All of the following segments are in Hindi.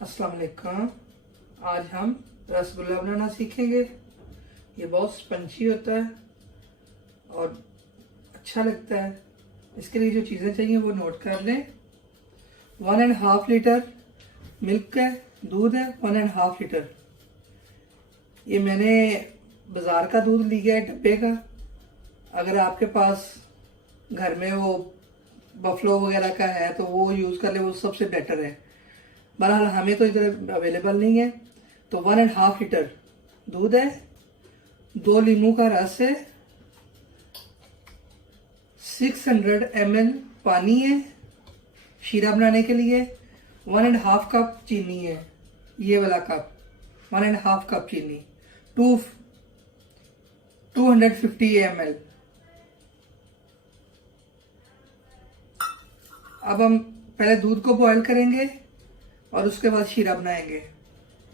अस्सलाम वालेकुम। आज हम रसगुल्ला बनाना सीखेंगे। ये बहुत स्पंची होता है और अच्छा लगता है। इसके लिए जो चीज़ें चाहिए वो नोट कर लें। 1.5 लीटर मिल्क है, दूध है 1.5 लीटर। ये मैंने बाज़ार का दूध लिया है डब्बे का। अगर आपके पास घर में वो बफलो वगैरह का है तो वो यूज़ कर ले, वो सबसे बेटर है। बहरहाल हमें तो इधर अवेलेबल नहीं है। तो 1.5 लीटर दूध है, 2 नींबू का रस है, 600 ml पानी है शीरा बनाने के लिए, 1.5 कप चीनी है, ये वाला कप 1.5 कप चीनी, 250 ml। अब हम पहले दूध को बॉईल करेंगे और उसके बाद शीरा बनाएंगे।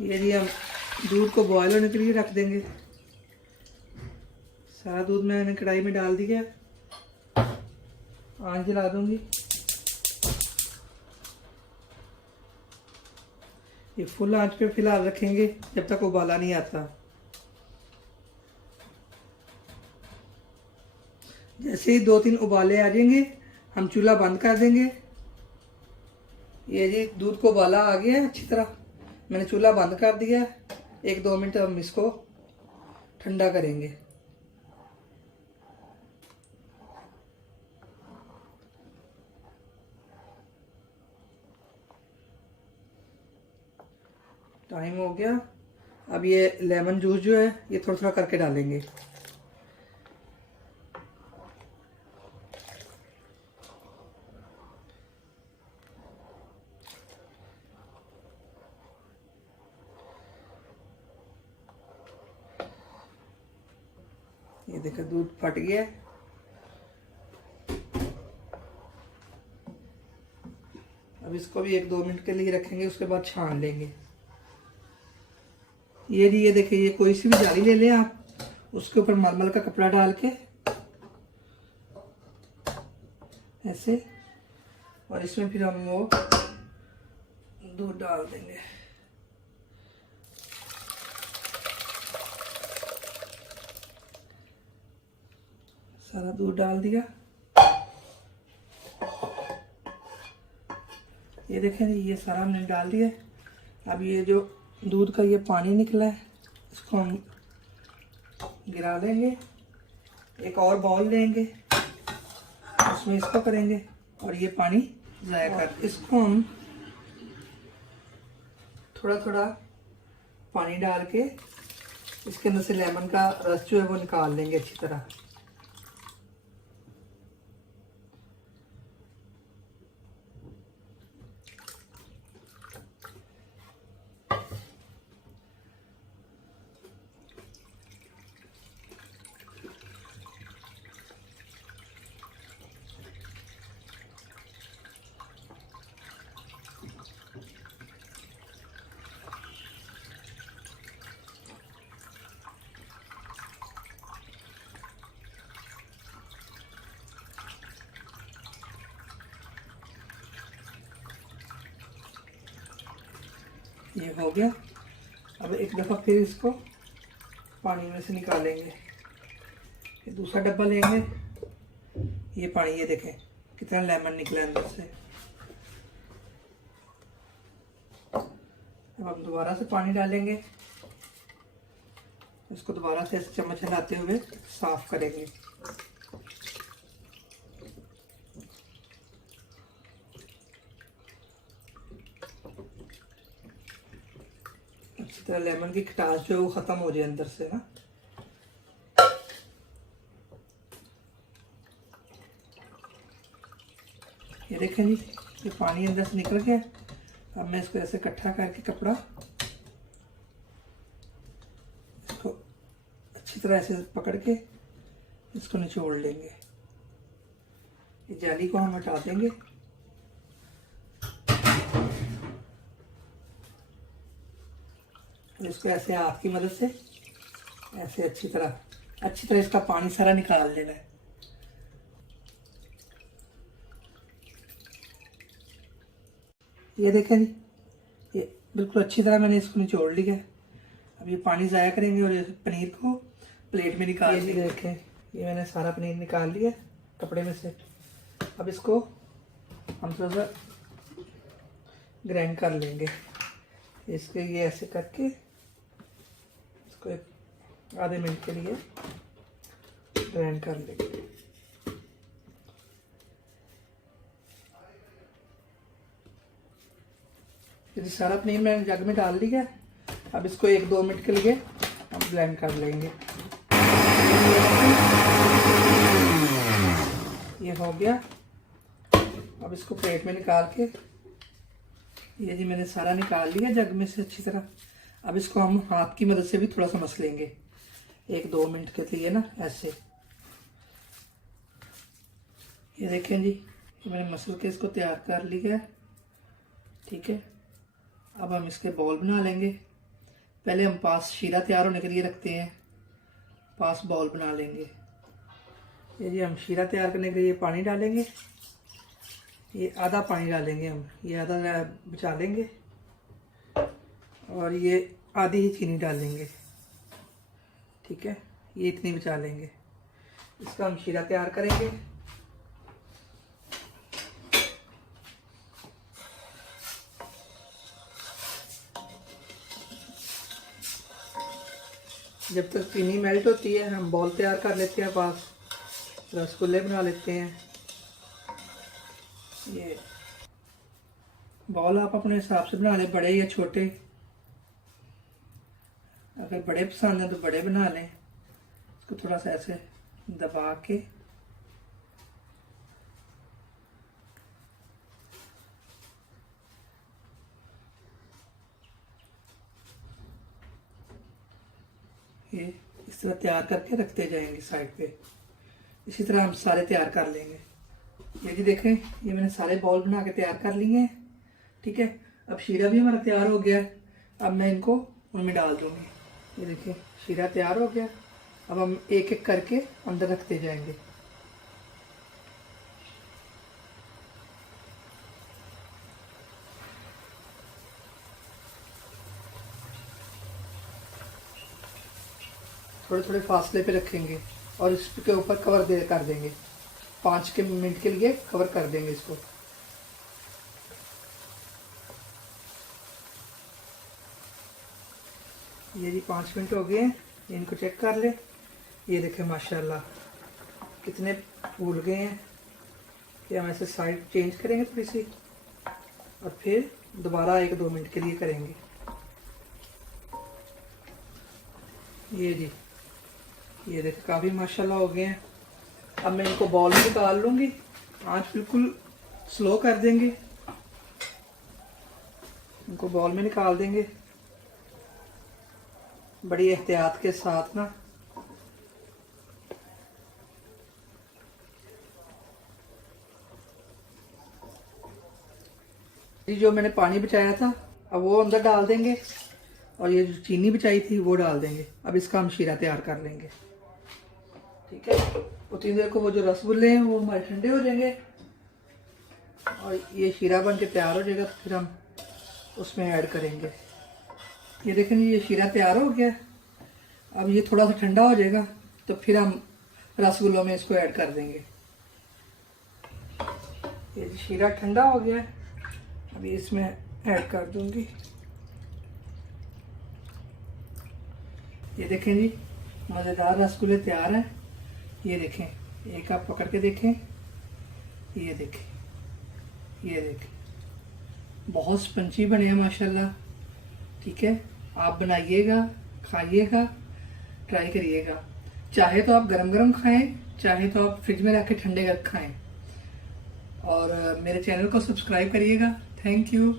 ये जी हम दूध को बॉईल होने के लिए रख देंगे। सारा दूध मैंने कढ़ाई में डाल दिया। आंच जला दूंगी। ये फुल आंच पे फिलहाल रखेंगे जब तक उबाला नहीं आता। जैसे ही 2-3 उबाले आ जाएंगे हम चूल्हा बंद कर देंगे। ये जी दूध को उबाला आ गया है अच्छी तरह, मैंने चूल्हा बंद कर दिया। 1-2 मिनट हम इसको ठंडा करेंगे। टाइम हो गया। अब ये लेमन जूस जो है ये थोड़ा थोड़ा करके डालेंगे। ये देखो दूध फट गया है। अब इसको भी 1-2 मिनट के लिए रखेंगे, उसके बाद छान लेंगे। ये जी ये देखिए, ये कोई सी भी जाली ले लें आप, उसके ऊपर मलमल का कपड़ा डाल के ऐसे, और इसमें फिर हम वो दूध डाल देंगे। सारा दूध डाल दिया। ये देखें ये सारा हमने डाल दिया। अब ये जो दूध का ये पानी निकला है इसको हम गिरा देंगे। एक और बाउल लेंगे, उसमें इसको करेंगे और ये पानी ज़ाया कर, इसको हम थोड़ा थोड़ा पानी डाल के इसके अंदर से लेमन का रस जो है वो निकाल लेंगे अच्छी तरह। ये हो गया। अब एक दफ़ा फिर इसको पानी में से निकालेंगे। फिर दूसरा डब्बा लेंगे। ये पानी ये देखें कितना लेमन निकला अंदर से। अब हम दोबारा से पानी डालेंगे, इसको दोबारा से चम्मच हिलाते हुए साफ करेंगे। अच्छी तरह लेमन की खटास जो है वो ख़त्म हो जाए अंदर से ना। ये देखें जी ये पानी अंदर से निकल गया। अब मैं इसको ऐसे इकट्ठा करके कपड़ा इसको अच्छी तरह ऐसे पकड़ के इसको निचोड़ लेंगे। ये जाली को हम हटा देंगे। इसको ऐसे हाथ की मदद से ऐसे अच्छी तरह इसका पानी सारा निकाल लेना है। ये देखें जी, ये बिल्कुल अच्छी तरह मैंने इसको निचोड़ लिया है। अब ये पानी ज़ाया करेंगे और ये पनीर को प्लेट में निकाल लेंगे। देखें ये मैंने सारा पनीर निकाल लिया कपड़े में से। अब इसको हम थोड़ा सा ग्राइंड कर लेंगे। इसके ये ऐसे करके इसको एक आधे मिनट के लिए ग्राइंड कर लेंगे। ये सारा पनीर मैंने जग में डाल दिया। अब इसको 1-2 मिनट के लिए हम ब्लेंड कर लेंगे। ये हो गया। अब इसको प्लेट में निकाल के, ये जी मैंने सारा निकाल लिया जग में से अच्छी तरह। अब इसको हम हाथ की मदद से भी थोड़ा सा मस लेंगे 1-2 मिनट के लिए ना, ऐसे। ये देखें जी, ये मैंने मसल के इसको तैयार कर लिया है। ठीक है, अब हम इसके बॉल बना लेंगे। पहले हम पास शीरा तैयार होने के लिए रखते हैं, पास बॉल बना लेंगे। ये जी हम शीरा तैयार करने के लिए पानी डालेंगे। ये आधा पानी डालेंगे हम, ये आधा बचा लेंगे और ये आधी ही चीनी डालेंगे। ठीक है, ये इतनी बचा लेंगे। इसका हम शीरा तैयार करेंगे। जब तक चीनी मेल्ट होती है हम बॉल तैयार कर लेते हैं, पास रसगुल्ले बना लेते हैं। ये बॉल आप अपने हिसाब से बना लें, बड़े या छोटे। अगर बड़े पसंद हैं तो बड़े बना लें। इसको थोड़ा सा ऐसे दबा के ये इस तरह तैयार करके रखते जाएंगे साइड पे। इसी तरह हम सारे तैयार कर लेंगे। ये जी देखें, ये मैंने सारे बॉल बना के तैयार कर लिए हैं। ठीक है, अब शीरा भी हमारा तैयार हो गया है। अब मैं इनको उनमें डाल दूंगी। ये देखिए शीरा तैयार हो गया। अब हम एक एक करके अंदर रखते जाएंगे। थोड़े थोड़े फासले पे रखेंगे और इसके ऊपर कवर कर देंगे। 5 मिनट के लिए कवर कर देंगे इसको। ये जी 5 मिनट हो गए हैं। इनको चेक कर ले। ये देखें माशाल्लाह कितने फूल गए हैं। कि हम ऐसे साइड चेंज करेंगे थोड़ी सी और फिर दोबारा 1-2 मिनट के लिए करेंगे। ये जी ये देखें काफ़ी माशाल्लाह हो गए हैं। अब मैं इनको बॉल में निकाल लूँगी। आँच बिल्कुल स्लो कर देंगे। इनको बॉल में निकाल देंगे बड़ी एहतियात के साथ ना। ये जो मैंने पानी बचाया था अब वो अंदर डाल देंगे और ये जो चीनी बचाई थी वो डाल देंगे। अब इसका हम शीरा तैयार कर लेंगे। ठीक है, उतनी देर को वो जो रसगुल्ले हैं वो हमारे ठंडे हो जाएंगे और ये शीरा बन के तैयार हो जाएगा। तो फिर हम उसमें ऐड करेंगे। ये देखें ये शीरा तैयार हो गया। अब ये थोड़ा सा ठंडा हो जाएगा तो फिर हम रसगुल्लों में इसको ऐड कर देंगे। ये शीरा ठंडा हो गया, अभी इसमें ऐड कर दूंगी। ये देखें जी मज़ेदार रसगुल्ले तैयार हैं। ये देखें, एक आप पकड़ के देखें। ये देखें, ये देखें बहुत स्पंजी बने हैं माशाल्लाह। ठीक है, आप बनाइएगा, खाइएगा, ट्राई करिएगा। चाहे तो आप गरम गरम खाएं, चाहे तो आप फ्रिज में रख के ठंडे खाएं। और मेरे चैनल को सब्सक्राइब करिएगा। Thank you.